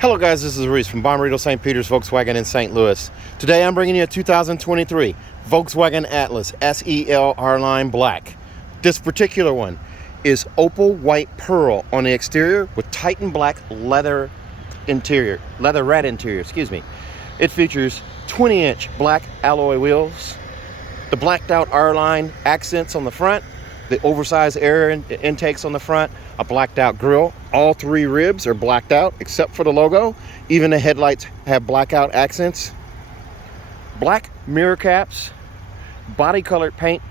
Hello guys, this is Reese from Bommarito St. Peter's Volkswagen in St. Louis. Today I'm bringing you a 2023 Volkswagen Atlas SEL R-Line Black. This particular one is opal white pearl on the exterior with Titan black leather red interior, excuse me. It features 20-inch black alloy wheels, the blacked out R-Line accents on the front, the oversized air intakes on the front, a blacked out grille. All three ribs are blacked out except for the logo. Even the headlights have blackout accents. Black mirror caps, body colored paint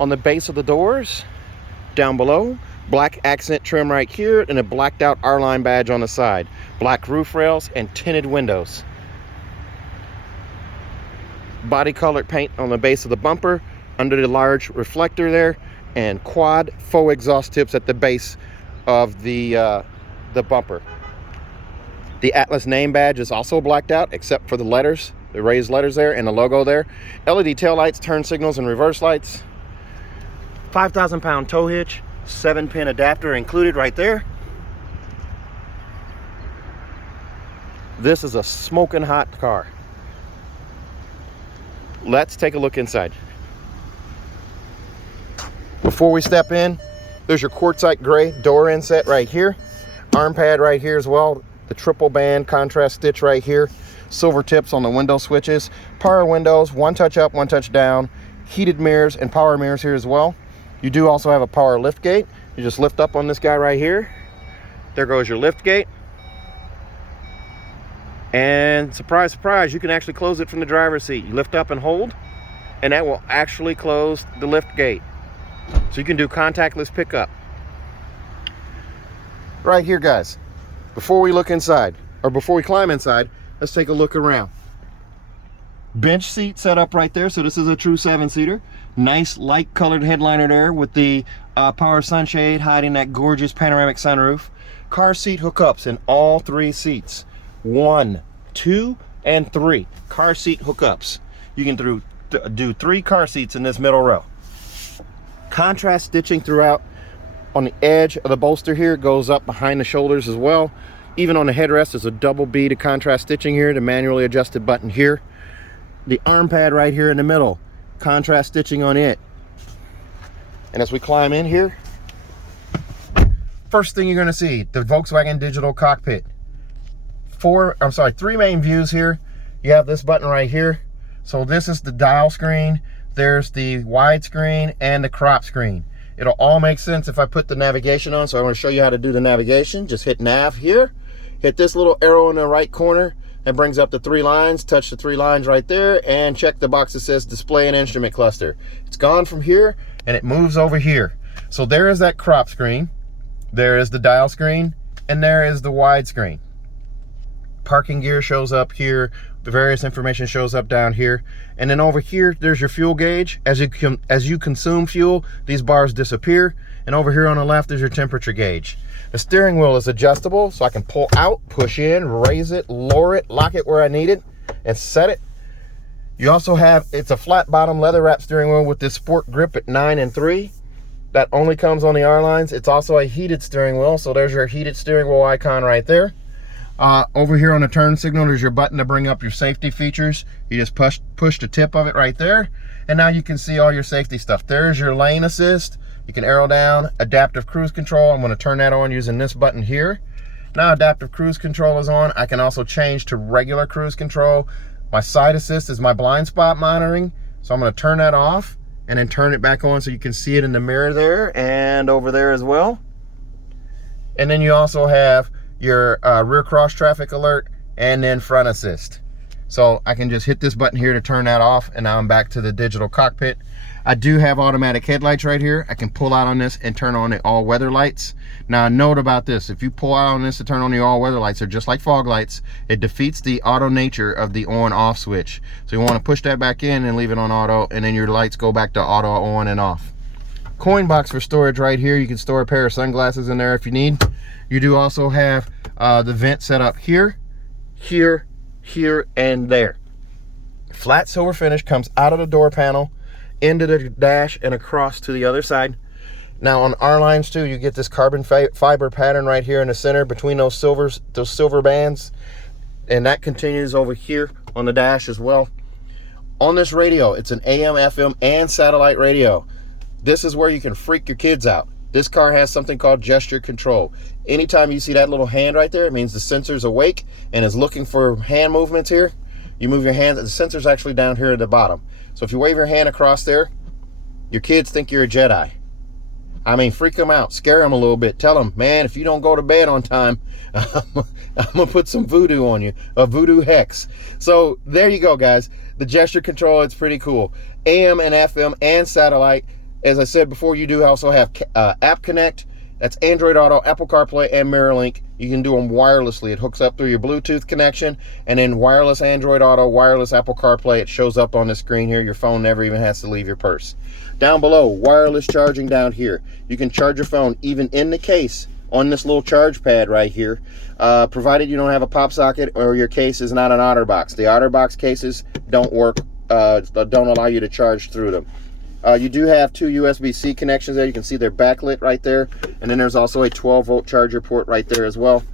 on the base of the doors, down below, black accent trim right here, and a blacked out R-Line badge on the side. Black roof rails and tinted windows. Body colored paint on the base of the bumper, under the large reflector there, and quad faux exhaust tips at the base of the bumper. The Atlas name badge is also blacked out except for the letters, the raised letters there, and the logo there. LED taillights, turn signals, and reverse lights. 5,000-pound tow hitch, 7-pin adapter included right there. This is a smoking hot car. Let's take a look inside. Before we step in, there's your quartzite gray door inset right here. Arm pad right here as well. The triple band contrast stitch right here. Silver tips on the window switches. Power windows, one touch up, one touch down. Heated mirrors and power mirrors here as well. You do also have a power lift gate. You just lift up on this guy right here. There goes your lift gate. And surprise, surprise, you can actually close it from the driver's seat. You lift up and hold, and that will actually close the lift gate. So you can do contactless pickup. Right here, guys, before we look inside, or before we climb inside, let's take a look around. Bench seat set up right there, so this is a true 7-seater. Nice light colored headliner there with the power sunshade hiding that gorgeous panoramic sunroof. Car seat hookups in all three seats. 1, 2, and 3 car seat hookups. You can do 3 car seats in this middle row. Contrast stitching throughout on the edge of the bolster here. It goes up behind the shoulders as well. Even on the headrest, there's a double bead of contrast stitching here, the manually adjusted button here. The arm pad right here in the middle, contrast stitching on it. And as we climb in here, first thing you're going to see, the Volkswagen digital cockpit. 3 main views here. You have this button right here. So this is the dial screen. There's the wide screen and the crop screen. It'll all make sense if I put the navigation on. So I want to show you how to do the navigation. Just hit nav here. Hit this little arrow in the right corner. That brings up the 3 lines. Touch the 3 lines right there and check the box that says display and instrument cluster. It's gone from here and it moves over here. So there is that crop screen. There is the dial screen and there is the wide screen. Parking gear shows up here. The various information shows up down here. And then over here, there's your fuel gauge. As you consume fuel, these bars disappear. And over here on the left is your temperature gauge. The steering wheel is adjustable, so I can pull out, push in, raise it, lower it, lock it where I need it, and set it. You also have, it's a flat bottom leather wrap steering wheel with this sport grip at 9 and 3. That only comes on the R-Lines. It's also a heated steering wheel, so there's your heated steering wheel icon right there. Over here on the turn signal, there's your button to bring up your safety features. You just push the tip of it right there, and now you can see all your safety stuff. There's your lane assist. You can arrow down. Adaptive cruise control, I'm going to turn that on using this button here. Now adaptive cruise control is on. I can also change to regular cruise control. My side assist is my blind spot monitoring, so I'm going to turn that off and then turn it back on so you can see it in the mirror there and over there as well. And then you also have your rear cross traffic alert and then front assist. So I can just hit this button here to turn that off, and now I'm back to the digital cockpit. I do have automatic headlights right here. I can pull out on this and turn on the all-weather lights. Now note about this, if you pull out on this to turn on the all-weather lights, they're just like fog lights. It defeats the auto nature of the on-off switch. So you want to push that back in and leave it on auto, and then your lights go back to auto on and off. Coin box for storage right here. You can store a pair of sunglasses in there if you need. You do also have the vent set up here, here, here, and there. Flat silver finish comes out of the door panel into the dash and across to the other side. Now on our lines too, you get this carbon fiber pattern right here in the center between those silver bands, and that continues over here on the dash as well. On this radio, it's an AM, FM, and satellite radio. This is where you can freak your kids out. This car has something called gesture control. Anytime you see that little hand right there, it means the sensor's awake and is looking for hand movements here. You move your hand, the sensor's actually down here at the bottom. So if you wave your hand across there, your kids think you're a Jedi. I mean, freak them out, scare them a little bit. Tell them, man, if you don't go to bed on time, I'm gonna put some voodoo on you, a voodoo hex. So there you go, guys. The gesture control, it's pretty cool. AM and FM and satellite. As I said before, you do also have App Connect. That's Android Auto, Apple CarPlay, and MirrorLink. You can do them wirelessly. It hooks up through your Bluetooth connection, and then wireless Android Auto, wireless Apple CarPlay. It shows up on the screen here. Your phone never even has to leave your purse. Down below, wireless charging down here. You can charge your phone even in the case on this little charge pad right here, provided you don't have a pop socket or your case is not an OtterBox. The OtterBox cases don't work, don't allow you to charge through them. You do have two USB-C connections there. You can see they're backlit right there. And then there's also a 12-volt charger port right there as well.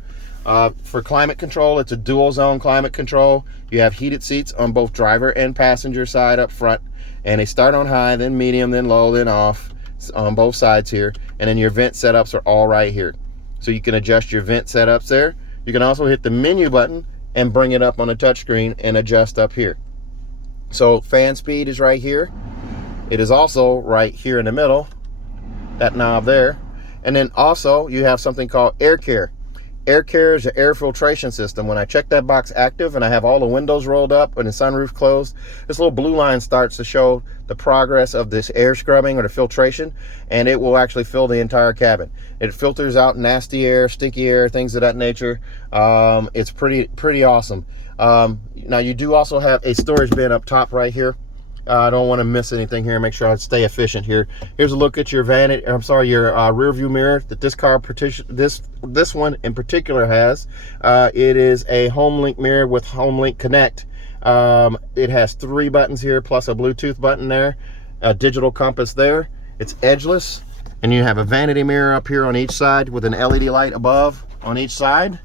For climate control, it's a dual zone climate control. You have heated seats on both driver and passenger side up front. And they start on high, then medium, then low, then off on both sides here. And then your vent setups are all right here. So you can adjust your vent setups there. You can also hit the menu button and bring it up on the touchscreen and adjust up here. So fan speed is right here. It is also right here in the middle, that knob there. And then also you have something called Air Care. Air Care is your air filtration system. When I check that box active and I have all the windows rolled up and the sunroof closed, this little blue line starts to show the progress of this air scrubbing or the filtration, and it will actually fill the entire cabin. It filters out nasty air, stinky air, things of that nature. It's pretty awesome. Now you do also have a storage bin up top right here. I don't want to miss anything here. Make sure I stay efficient here. Here's a look at your your rear view mirror that this car, this one in particular has. It is a HomeLink mirror with HomeLink Connect. It has 3 buttons here plus a Bluetooth button there, a digital compass there. It's edgeless, and you have a vanity mirror up here on each side with an LED light above on each side.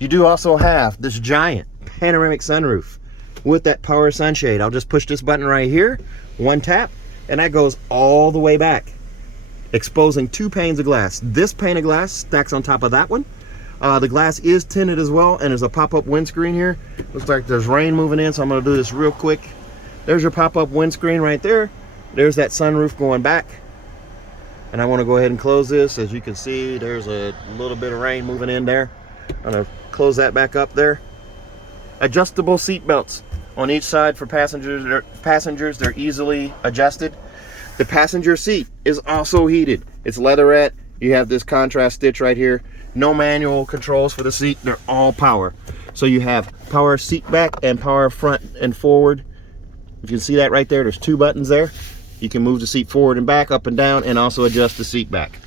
You do also have this giant panoramic sunroof with that power sunshade. I'll just push this button right here, one tap, and that goes all the way back, exposing 2 panes of glass. This pane of glass stacks on top of that one. The glass is tinted as well, and there's a pop-up windscreen here. Looks like there's rain moving in, so I'm gonna do this real quick. There's your pop-up windscreen right there. There's that sunroof going back. And I wanna go ahead and close this. As you can see, there's a little bit of rain moving in there. I'm gonna close that back up there. Adjustable seat belts on each side for passengers. They're easily adjusted. The passenger seat is also heated. It's leatherette. You have this contrast stitch right here. No manual controls for the seat. They're all power. So you have power seat back and power front and forward. If you can see that right there, there's 2 buttons there. You can move the seat forward and back, up and down, and also adjust the seat back.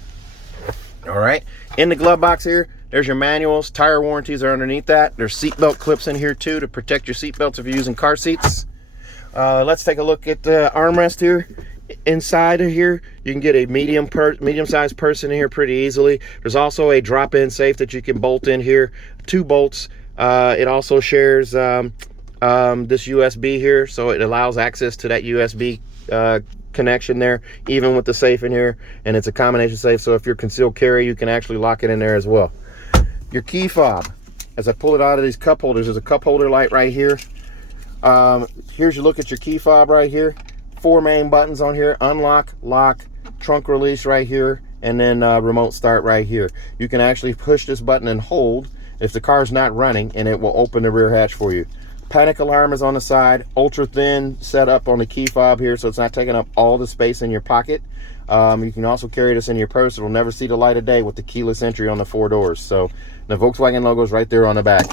All right, in the glove box here, there's your manuals. Tire warranties are underneath that. There's seatbelt clips in here too to protect your seatbelts if you're using car seats. Let's take a look at the armrest here. Inside of here, you can get a medium-sized person in here pretty easily. There's also a drop-in safe that you can bolt in here. 2 bolts. It also shares this USB here, so it allows access to that USB connection there, even with the safe in here. And it's a combination safe, so if you're concealed carry, you can actually lock it in there as well. Your key fob, as I pull it out of these cup holders, there's a cup holder light right here. Here's your look at your key fob right here. 4 main buttons on here: unlock, lock, trunk release right here, and then remote start right here. You can actually push this button and hold if the car's not running, and it will open the rear hatch for you. Panic alarm is on the side, ultra thin setup on the key fob here, so it's not taking up all the space in your pocket. You can also carry this in your purse. It'll never see the light of day with the keyless entry on the 4 doors. So the Volkswagen logo is right there on the back.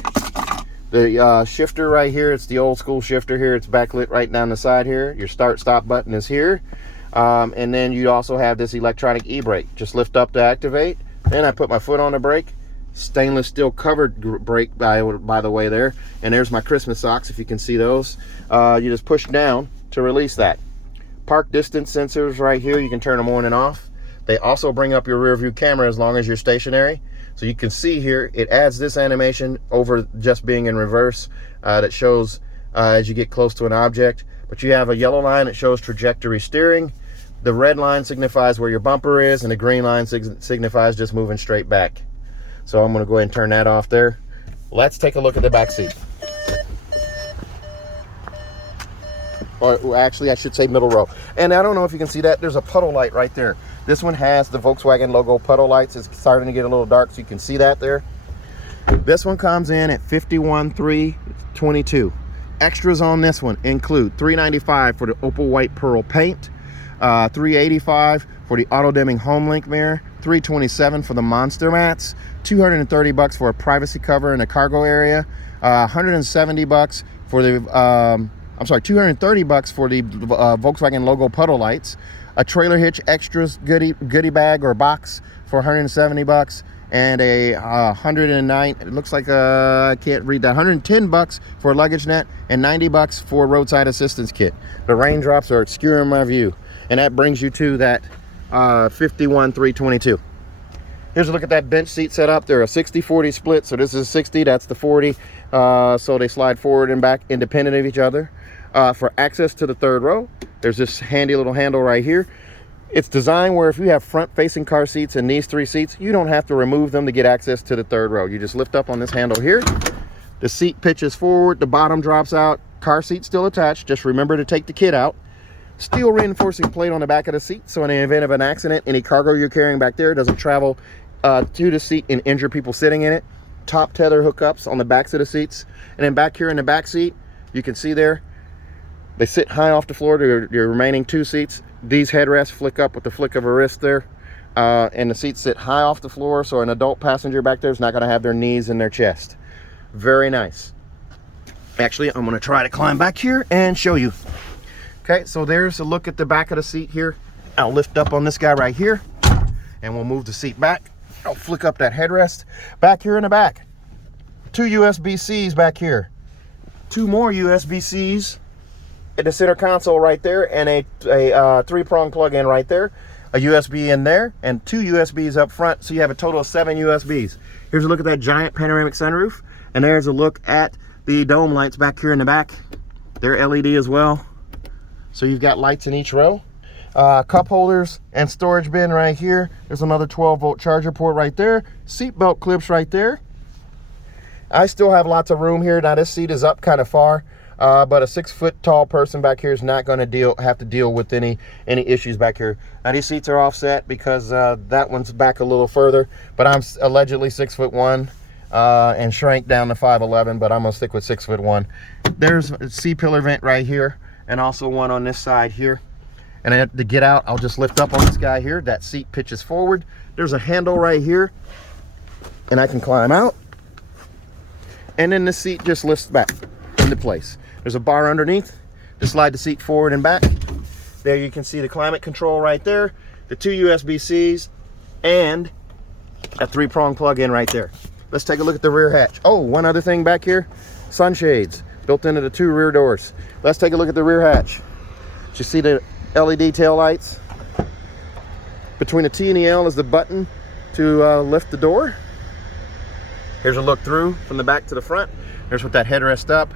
The shifter right here, it's the old school shifter here. It's backlit right down the side here. Your start stop button is here. And then you also have this electronic e-brake. Just lift up to activate. Then I put my foot on the brake. Stainless steel covered brake by the way there. And there's my Christmas socks, if you can see those. You just push down to release that. Park distance sensors right here. You can turn them on and off. They also bring up your rear view camera as long as you're stationary. So you can see here, it adds this animation over just being in reverse that shows as you get close to an object. But you have a yellow line that shows trajectory steering. The red line signifies where your bumper is, and the green line signifies just moving straight back. So I'm going to go ahead and turn that off there. Let's take a look at the back seat. Or actually, I should say middle row. And I don't know if you can see that. There's a puddle light right there. This one has the Volkswagen logo puddle lights. It's starting to get a little dark, so you can see that there. This one comes in at $51,322. Extras on this one include $395 for the opal white pearl paint, $385 for the auto dimming home link mirror, $327 for the monster mats, $230 for a privacy cover in the cargo area, $170 for the $230 for the Volkswagen logo puddle lights, a trailer hitch extras goodie bag or box for $170, and a 109, it looks like I can't read that, $110 for a luggage net, and $90 for a roadside assistance kit. The raindrops are obscuring my view, and that brings you to that $51,322. Here's a look at that bench seat setup. They're a 60-40 split, so this is 60, that's the 40. So they slide forward and back independent of each other. For access to the third row, there's this handy little handle right here. It's designed where if you have front-facing car seats and these 3 seats, you don't have to remove them to get access to the third row. You just lift up on this handle here. The seat pitches forward, the bottom drops out, car seat still attached. Just remember to take the kid out. Steel reinforcing plate on the back of the seat, so in the event of an accident, any cargo you're carrying back there doesn't travel to the seat and injure people sitting in it. Top tether hookups on the backs of the seats. And then back here in the back seat, you can see there, they sit high off the floor to your remaining 2 seats. These headrests flick up with the flick of a wrist there. And the seats sit high off the floor, so an adult passenger back there is not going to have their knees in their chest. Very nice. Actually, I'm going to try to climb back here and show you. Okay, so there's a look at the back of the seat here. I'll lift up on this guy right here, and we'll move the seat back. I'll flick up that headrest. Back here in the back, 2 USB-Cs back here. 2 more USB-Cs at the center console right there, and a 3-prong plug-in right there. A USB in there, and 2 USBs up front, so you have a total of 7 USBs. Here's a look at that giant panoramic sunroof, and there's a look at the dome lights back here in the back. They're LED as well, so you've got lights in each row. Cup holders and storage bin right here. There's another 12-volt charger port right there. Seat belt clips right there. I still have lots of room here. Now this seat is up kind of far, but a 6-foot tall person back here is not going to have to deal with any issues back here. Now these seats are offset because that one's back a little further, but I'm allegedly 6'1" and shrank down to 5'11", but I'm gonna stick with 6'1". There's a C-pillar vent right here, and also one on this side here. And to get out, I'll just lift up on this guy here. That seat pitches forward. There's a handle right here, and I can climb out. And then the seat just lifts back into place. There's a bar underneath to slide the seat forward and back. There you can see the climate control right there, the 2 USB-Cs, and a 3-prong plug-in right there. Let's take a look at the rear hatch. Oh, one other thing back here, sunshades built into the 2 rear doors. Let's take a look at the rear hatch. You see the LED tail lights. Between the T and the L is the button to lift the door. Here's a look through from the back to the front. There's with that headrest up.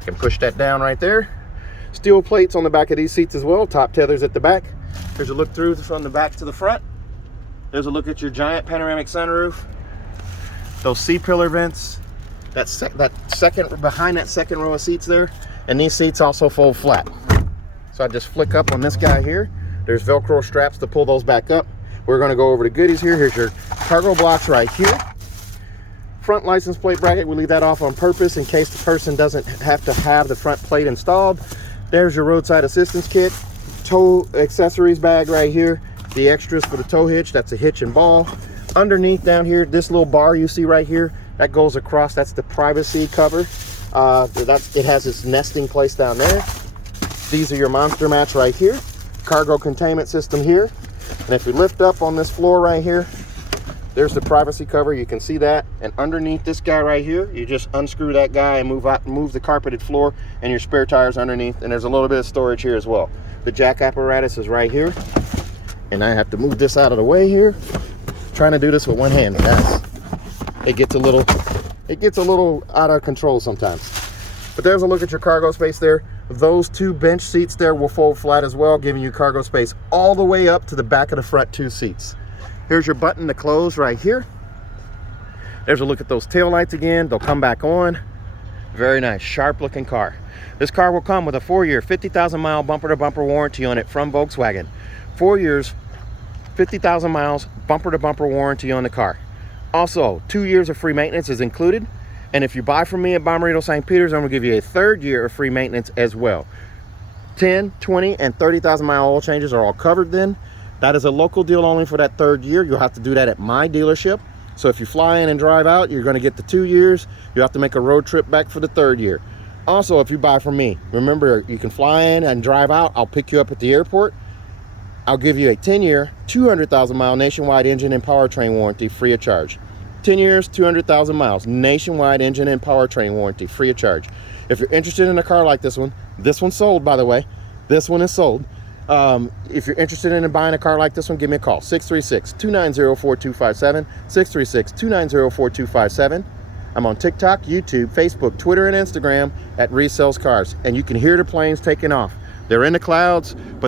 You can push that down right there. Steel plates on the back of these seats as well. Top tethers at the back. Here's a look through from the back to the front. There's a look at your giant panoramic sunroof. Those C-pillar vents. That second behind that second row of seats there. And these seats also fold flat. So I just flick up on this guy here. There's Velcro straps to pull those back up. We're going to go over the goodies here. Here's your cargo blocks right here. Front license plate bracket, we leave that off on purpose in case the person doesn't have to have the front plate installed. There's your roadside assistance kit. Tow accessories bag right here. The extras for the tow hitch, that's a hitch and ball. Underneath down here, this little bar you see right here, that goes across, that's the privacy cover. It has its nesting place down there. These are your monster mats right here. Cargo containment system here. And if you lift up on this floor right here, there's the privacy cover. You can see that. And underneath this guy right here, you just unscrew that guy and move the carpeted floor and your spare tires underneath. And there's a little bit of storage here as well. The jack apparatus is right here. And I have to move this out of the way here. Trying to do this with one hand, guys. It gets a little out of control sometimes. But there's a look at your cargo space there. Those 2 bench seats there will fold flat as well, giving you cargo space all the way up to the back of the front 2 seats. Here's your button to close right here. There's a look at those tail lights again. They'll come back on. Very nice, sharp looking car. This car will come with a 4-year, 50,000 mile bumper to bumper warranty on it from Volkswagen. 4 years, 50,000 miles, bumper to bumper warranty on the car. Also, 2 years of free maintenance is included. And if you buy from me at Bommarito St. Peter's, I'm gonna give you a 3rd year of free maintenance as well. 10, 20, and 30,000 mile oil changes are all covered then. That is a local deal only for that 3rd year. You'll have to do that at my dealership. So if you fly in and drive out, you're gonna get the 2 years. You have to make a road trip back for the 3rd year. Also, if you buy from me, remember, you can fly in and drive out. I'll pick you up at the airport. I'll give you a 10-year, 200,000 mile nationwide engine and powertrain warranty free of charge. 10 years, 200,000 miles, nationwide engine and powertrain warranty free of charge. If you're interested in a car like this one's sold, by the way. This one is sold. If you're interested in buying a car like this one, give me a call. 636-290-4257, 636-290-4257. I'm on TikTok, YouTube, Facebook, Twitter, and Instagram at Resells Cars. And you can hear the planes taking off. They're in the clouds, but